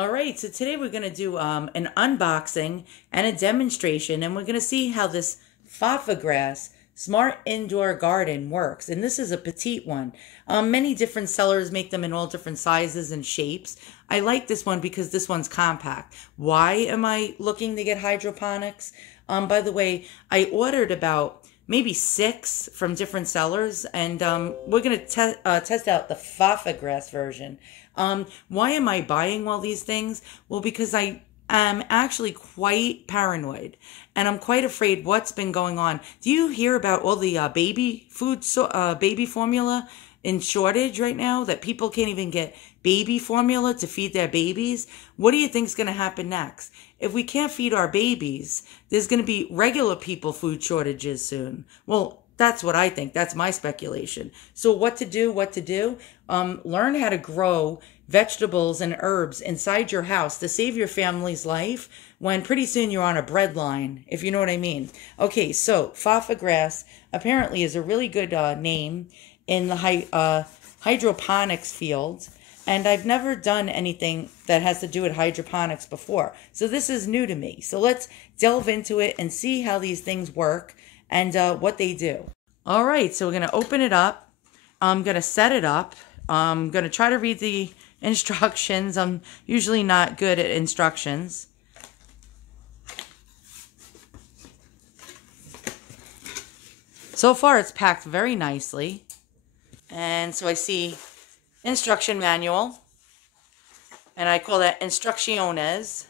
All right, so today we're going to do an unboxing and a demonstration, and we're going to see how this FAFAGRASS Smart Indoor Garden works. And this is a petite one. Many different sellers make them in all different sizes and shapes. I like this one because this one's compact. Why am I looking to get hydroponics? By the way, I ordered about maybe 6 from different sellers, and we're going to test out the FAFAGRASS version. Why am I buying all these things? Well, because I am actually quite paranoid, and I'm quite afraid what's been going on. Do you hear about all the baby food, baby formula in shortage right now, that people can't even get baby formula to feed their babies? What do you think is going to happen next? If we can't feed our babies, there's going to be regular people food shortages soon. Well, that's what I think. That's my speculation. So what to do? Learn how to grow vegetables and herbs inside your house to save your family's life when pretty soon you're on a breadline, if you know what I mean. Okay, so FAFAGRASS apparently is a really good name in the hydroponics field. And I've never done anything that has to do with hydroponics before. So this is new to me. So let's delve into it and see how these things work and what they do. All right, so we're going to open it up. I'm going to set it up. I'm going to try to read the instructions. I'm usually not good at instructions. So far, it's packed very nicely. And so I see instruction manual, and I call that instrucciones.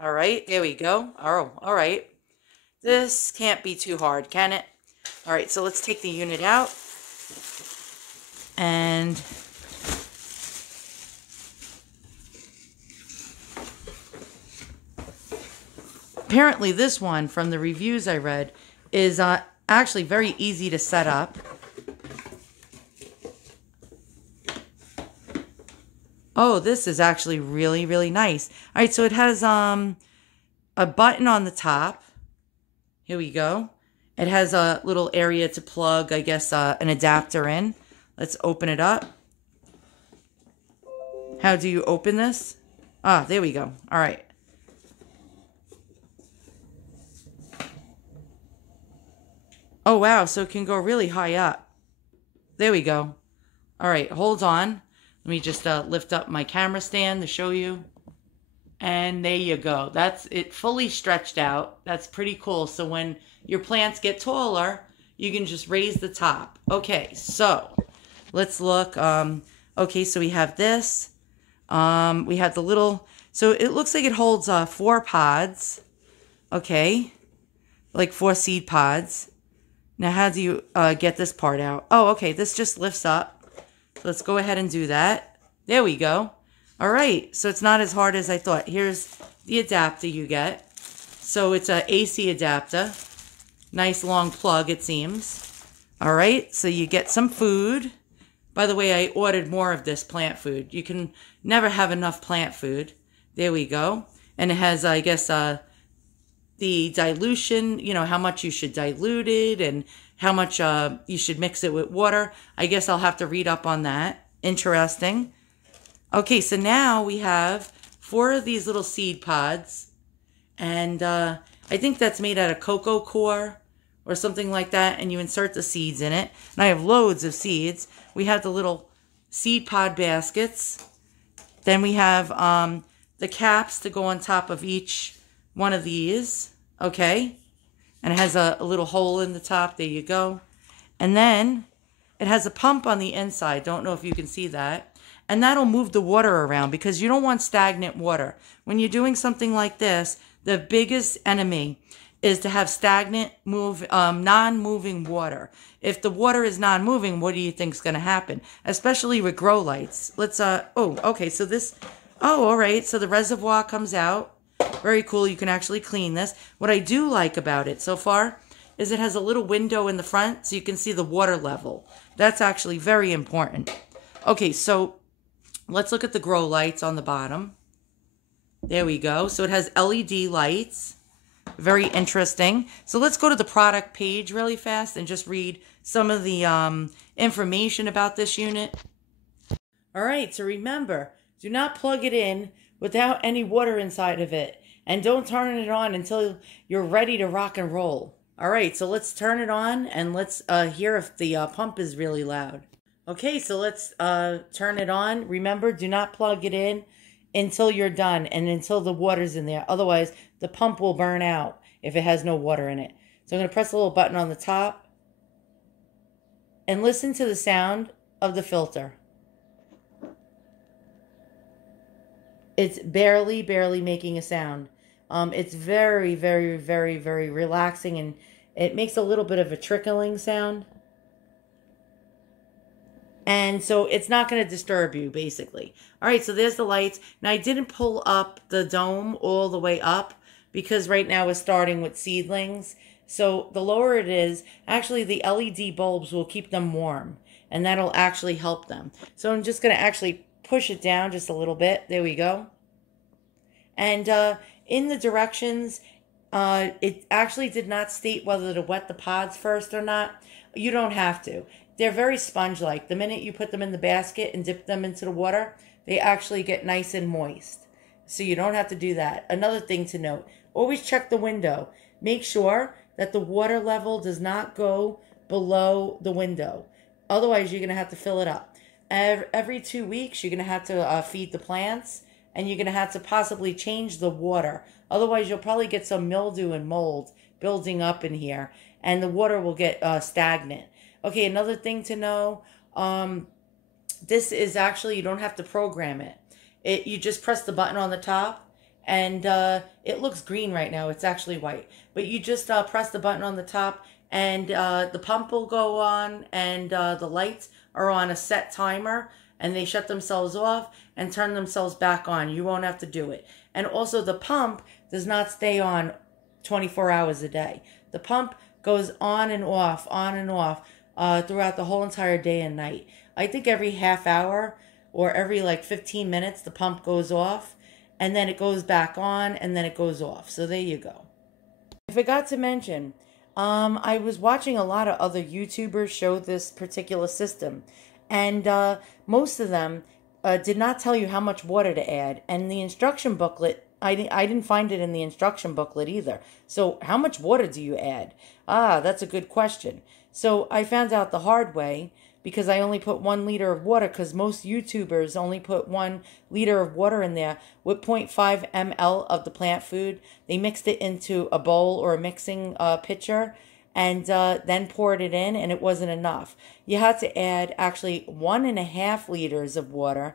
All right, there we go. Oh, all right. This can't be too hard, can it? All right, so let's take the unit out. And apparently this one, from the reviews I read, is actually very easy to set up. Oh, this is actually really, really nice. All right, so it has a button on the top. Here we go. It has a little area to plug, I guess, an adapter in. Let's open it up. How do you open this? Ah, there we go. All right. Oh, wow, so it can go really high up. There we go. All right, hold on. Let me just lift up my camera stand to show you. And there you go. That's it, fully stretched out. That's pretty cool. So when your plants get taller, you can just raise the top. Okay, so let's look. Okay, so we have this. We have the little, so it looks like it holds 4 pods. Okay, like 4 seed pods. Now, how do you get this part out? Oh, okay, this just lifts up. Let's go ahead and do that. There we go. All right, so it's not as hard as I thought. Here's the adapter you get. So it's an AC adapter. Nice long plug, it seems. All right, so you get some food. By the way, I ordered more of this plant food. You can never have enough plant food. There we go. And it has, I guess, the dilution, you know, how much you should dilute it and how much you should mix it with water. I guess I'll have to read up on that. Interesting. Okay, so now we have 4 of these little seed pods. And I think that's made out of cocoa core or something like that. And you insert the seeds in it. And I have loads of seeds. We have the little seed pod baskets. Then we have the caps to go on top of each one of these. Okay. And it has a little hole in the top. There you go. And then it has a pump on the inside. Don't know if you can see that. And that'll move the water around because you don't want stagnant water. When you're doing something like this, the biggest enemy is to have stagnant, non-moving water. If the water is non-moving, what do you think is going to happen? Especially with grow lights. Let's, oh, okay, so this, oh, all right. So the reservoir comes out. Very cool. You can actually clean this. What I do like about it so far is it has a little window in the front so you can see the water level. That's actually very important. Okay, so let's look at the grow lights on the bottom. There we go. So it has LED lights. Very interesting. So let's go to the product page really fast and just read some of the information about this unit. All right, so remember, do not plug it in without any water inside of it. And don't turn it on until you're ready to rock and roll. All right, so let's turn it on and let's hear if the pump is really loud. Okay, so let's turn it on. Remember, do not plug it in until you're done and until the water's in there. Otherwise, the pump will burn out if it has no water in it. So I'm going to press the little button on the top and listen to the sound of the filter. It's barely making a sound. It's very, very, very, very relaxing, and it makes a little bit of a trickling sound. And so it's not going to disturb you, basically. All right, so there's the lights. Now, I didn't pull up the dome all the way up because right now we're starting with seedlings. So the lower it is, actually the LED bulbs will keep them warm, and that'll actually help them. So I'm just going to actually push it down just a little bit. There we go. And in the directions, it actually did not state whether to wet the pods first or not. You don't have to. They're very sponge-like. The minute you put them in the basket and dip them into the water, they actually get nice and moist. So you don't have to do that. Another thing to note, always check the window. Make sure that the water level does not go below the window. Otherwise, you're going to have to fill it up. Every 2 weeks, you're going to have to feed the plants, and you're going to have to possibly change the water. Otherwise, you'll probably get some mildew and mold building up in here, and the water will get stagnant. Okay, another thing to know, this is actually, you don't have to program it. You just press the button on the top, and it looks green right now. It's actually white. But you just press the button on the top, and the pump will go on, and the lights are on a set timer, and they shut themselves off and turn themselves back on. You won't have to do it. And also, the pump does not stay on 24 hours a day. The pump goes on and off throughout the whole entire day and night. I think every half hour or every like 15 minutes, the pump goes off, and then it goes back on, and then it goes off. So there you go. I forgot to mention, I was watching a lot of other YouTubers show this particular system, and most of them did not tell you how much water to add. And the instruction booklet, I didn't find it in the instruction booklet either. So how much water do you add? That's a good question. So I found out the hard way because I only put 1 liter of water, because most YouTubers only put 1 liter of water in there with 0.5 ml of the plant food. They mixed it into a bowl or a mixing pitcher, and then poured it in, and it wasn't enough. You had to add actually 1.5 liters of water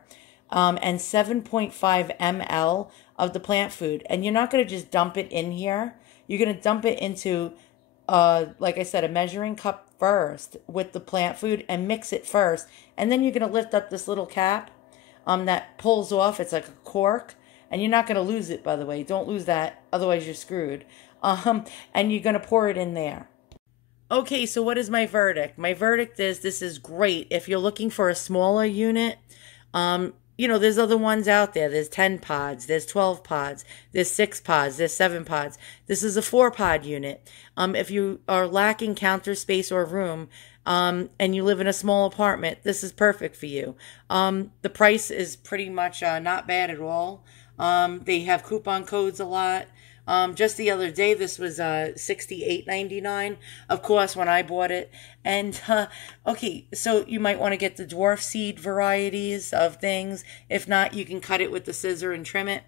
and 7.5 ml of the plant food. And you're not going to just dump it in here. You're going to dump it into, like I said, a measuring cup first with the plant food and mix it first. And then you're going to lift up this little cap that pulls off. It's like a cork. And you're not going to lose it, by the way. Don't lose that, otherwise you're screwed. And you're going to pour it in there. Okay, so what is my verdict? My verdict is this is great if you're looking for a smaller unit. You know, there's other ones out there. There's 10 pods, there's 12 pods, there's 6 pods, there's 7 pods. This is a 4-pod unit. If you are lacking counter space or room, and you live in a small apartment, this is perfect for you. The price is pretty much not bad at all. They have coupon codes a lot. Just the other day, this was $68.99, of course, when I bought it. And, okay, so you might want to get the dwarf seed varieties of things. If not, you can cut it with the scissor and trim it.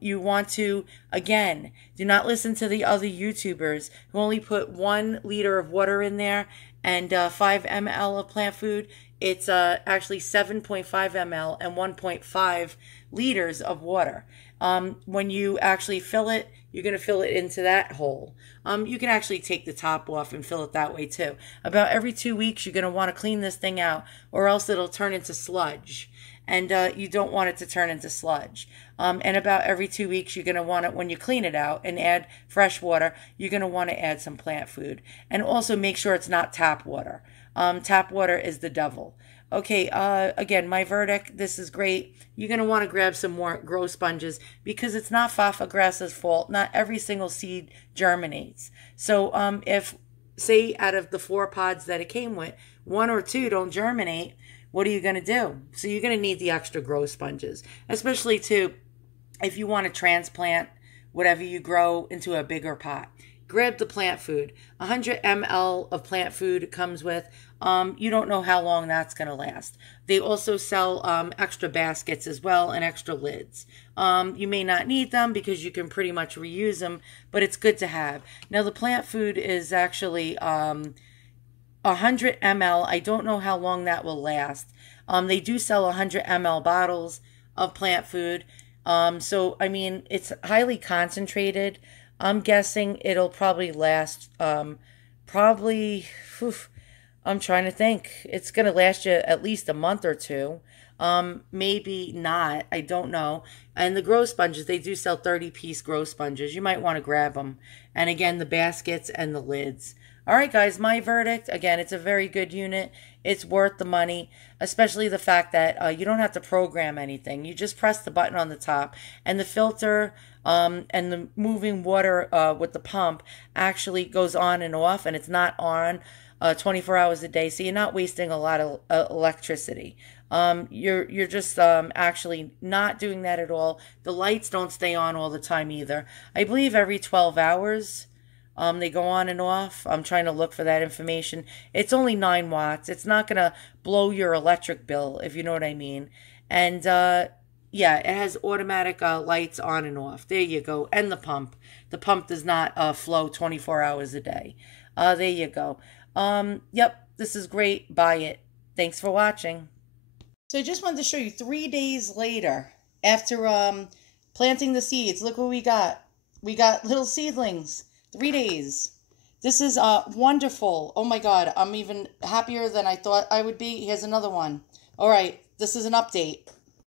You want to, again, do not listen to the other YouTubers who only put 1 liter of water in there and 5 ml of plant food. It's actually 7.5 ml and 1.5 liters of water. When you actually fill it, you're going to fill it into that hole. You can actually take the top off and fill it that way too. About every 2 weeks, you're going to want to clean this thing out, or else it'll turn into sludge. And you don't want it to turn into sludge. And about every 2 weeks, you're going to want it, when you clean it out and add fresh water, you're going to want to add some plant food. And also make sure it's not tap water. Tap water is the devil. Okay, again, my verdict, this is great. You're going to want to grab some more grow sponges, because it's not FAFAGRASS's fault. Not every single seed germinates. So if, say, out of the 4 pods that it came with, 1 or 2 don't germinate, what are you going to do? So you're going to need the extra grow sponges, especially too, if you want to transplant whatever you grow into a bigger pot. Grab the plant food. 100 ml of plant food comes with. You don't know how long that's going to last. They also sell extra baskets as well and extra lids. You may not need them because you can pretty much reuse them, but it's good to have. Now the plant food is actually 100 ml. I don't know how long that will last. They do sell 100 ml bottles of plant food. So, I mean, it's highly concentrated. I'm guessing it'll probably last, I'm trying to think. It's going to last you at least a month or two. Maybe not. I don't know. And the grow sponges, they do sell 30-piece grow sponges. You might want to grab them. And again, the baskets and the lids. All right, guys, my verdict. Again, it's a very good unit. It's worth the money, especially the fact that you don't have to program anything. You just press the button on the top, and the filter and the moving water with the pump actually goes on and off, and it's not on 24 hours a day, so you're not wasting a lot of electricity. You're just actually not doing that at all. The lights don't stay on all the time either. I believe every 12 hours. They go on and off. I'm trying to look for that information. It's only 9 watts. It's not going to blow your electric bill, if you know what I mean. And, yeah, it has automatic lights on and off. There you go. And the pump. The pump does not flow 24 hours a day. There you go. Yep, this is great. Buy it. Thanks for watching. So I just wanted to show you 3 days later, after planting the seeds. Look what we got. We got little seedlings. 3 days. This is wonderful. Oh my God. I'm even happier than I thought I would be. Here's another one. All right. This is an update.